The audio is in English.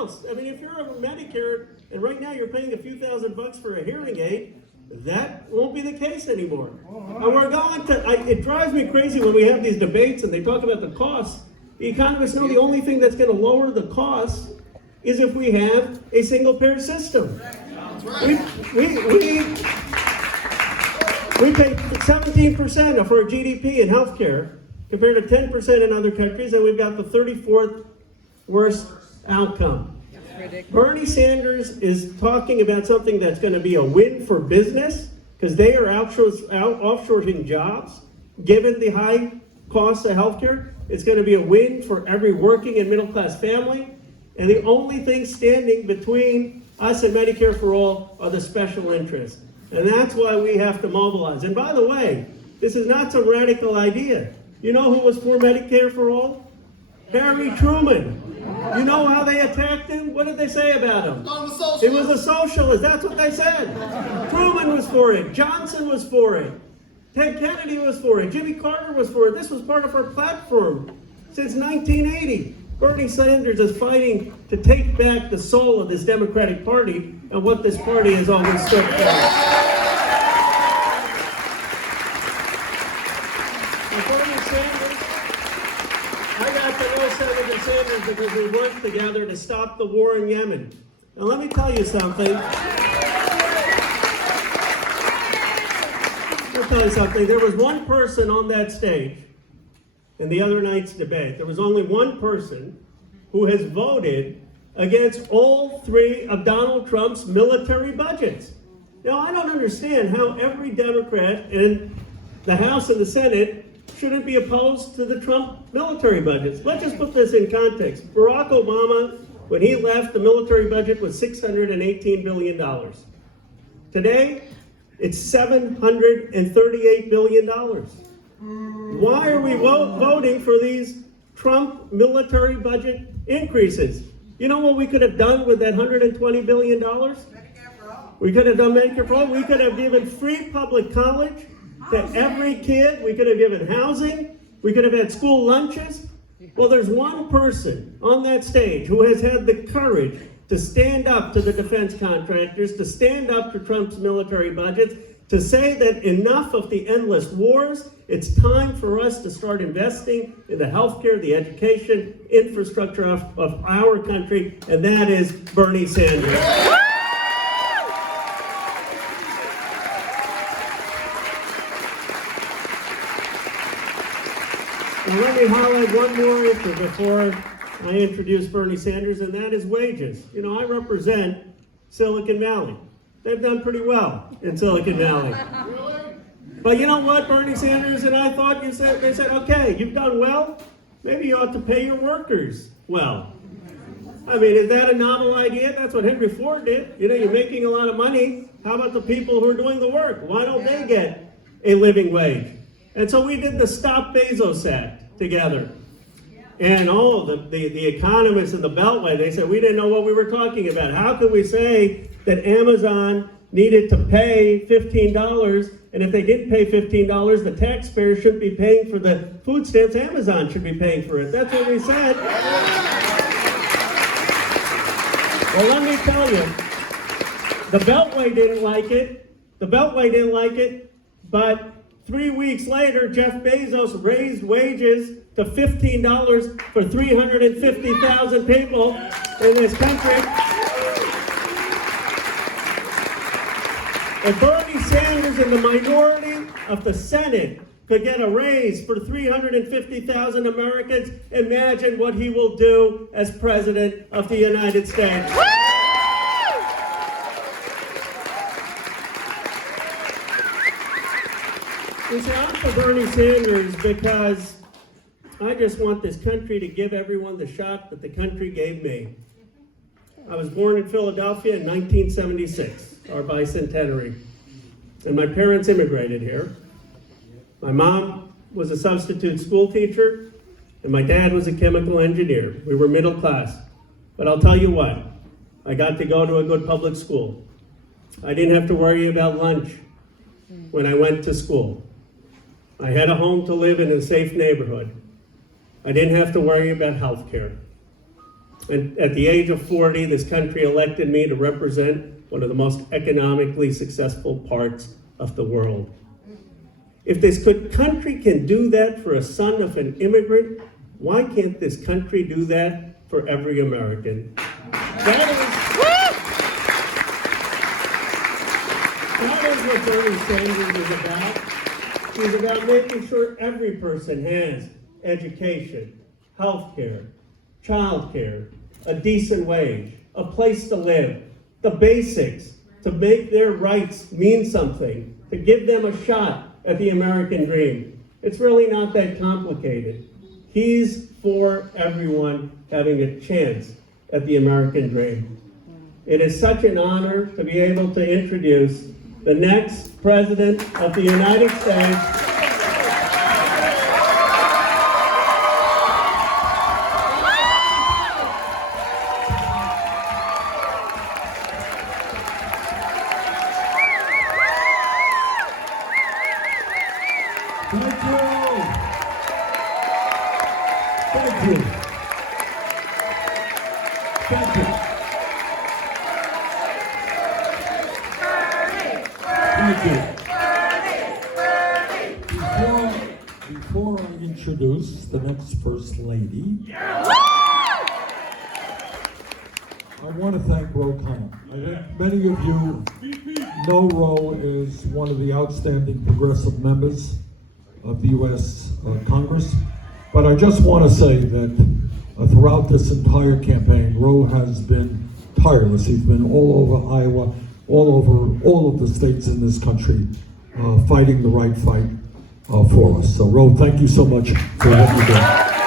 else. I mean, if you're on Medicare and right now you're paying a few $1,000s for a hearing aid, that won't be the case anymore. And we're going to, it drives me crazy when we have these debates and they talk about the costs. The economists know the only thing that's going to lower the costs is if we have a single payer system. We pay 17% of our GDP in healthcare compared to 10% in other countries, and we've got the 34th worst outcome. Bernie Sanders is talking about something that's going to be a win for business because they are offshoring jobs. Given the high costs of healthcare, it's going to be a win for every working and middle-class family. And the only thing standing between us and Medicare for all are the special interests. And that's why we have to mobilize. And by the way, this is not some radical idea. You know who was for Medicare for all? Harry Truman. You know how they attacked him? What did they say about him? He was a socialist. That's what they said. Truman was for it. Johnson was for it. Ted Kennedy was for it. Jimmy Carter was for it. This was part of our platform since 1980. Bernie Sanders is fighting to take back the soul of this Democratic Party and what this party has always stood for. Senator Sanders because we worked together to stop the war in Yemen. Now let me tell you something. There was one person on that stage in the other night's debate. There was only one person who has voted against all three of Donald Trump's military budgets. Now I don't understand how every Democrat in the House and the Senate shouldn't be opposed to the Trump military budgets. Let's just put this in context. Barack Obama, when he left, the military budget was $618 billion. Today, it's $738 billion. Why are we voting for these Trump military budget increases? You know what we could have done with that $120 billion? We could have done Medicare for all. We could have given free public college to every kid. We could have given housing. We could have had school lunches. Well, there's one person on that stage who has had the courage to stand up to the defense contractors, to stand up to Trump's military budgets, to say that enough of the endless wars, it's time for us to start investing in the healthcare, the education, infrastructure of our country, and that is Bernie Sanders. Now let me highlight one more issue before I introduce Bernie Sanders, and that is wages. You know, I represent Silicon Valley. They've done pretty well in Silicon Valley. But you know what, Bernie Sanders and I thought they said, okay, you've done well, maybe you ought to pay your workers well. I mean, is that a novel idea? That's what Henry Ford did. You know, you're making a lot of money. How about the people who are doing the work? Why don't they get a living wage? And so we did the Stop Bezos Act together. And all the economists in the Beltway, they said, we didn't know what we were talking about. How could we say that Amazon needed to pay $15, and if they didn't pay $15, the taxpayer shouldn't be paying for the food stamps, Amazon should be paying for it. That's what we said. Well, let me tell you, the Beltway didn't like it. The Beltway didn't like it, but 3 weeks later, Jeff Bezos raised wages to $15 for 350,000 people in this country. If Bernie Sanders and the minority of the Senate could get a raise for 350,000 Americans, imagine what he will do as President of the United States. You see, I'm for Bernie Sanders because I just want this country to give everyone the shot that the country gave me. I was born in Philadelphia in 1976, our bicentenary. And my parents immigrated here. My mom was a substitute school teacher, and my dad was a chemical engineer. We were middle class. But I'll tell you what, I got to go to a good public school. I didn't have to worry about lunch when I went to school. I had a home to live in a safe neighborhood. I didn't have to worry about health care. And at the age of 40, this country elected me to represent one of the most economically successful parts of the world. If this country can do that for a son of an immigrant, why can't this country do that for every American? That is what Bernie Sanders is about. He's about making sure every person has education, health care, child care, a decent wage, a place to live, the basics, to make their rights mean something, to give them a shot at the American dream. It's really not that complicated. He's for everyone having a chance at the American dream. It is such an honor to be able to introduce the next President of the United States, Thank you. Thank you. Thank you. Thank you. Before I introduce the next First Lady, I want to thank Ro Khanna. I think many of you know Ro is one of the outstanding progressive members of the U.S. Congress. But I just want to say that throughout this entire campaign, Ro has been tireless. He's been all over Iowa, all over all of the states in this country, fighting the right fight for us. So Ro, thank you so much for what you're doing.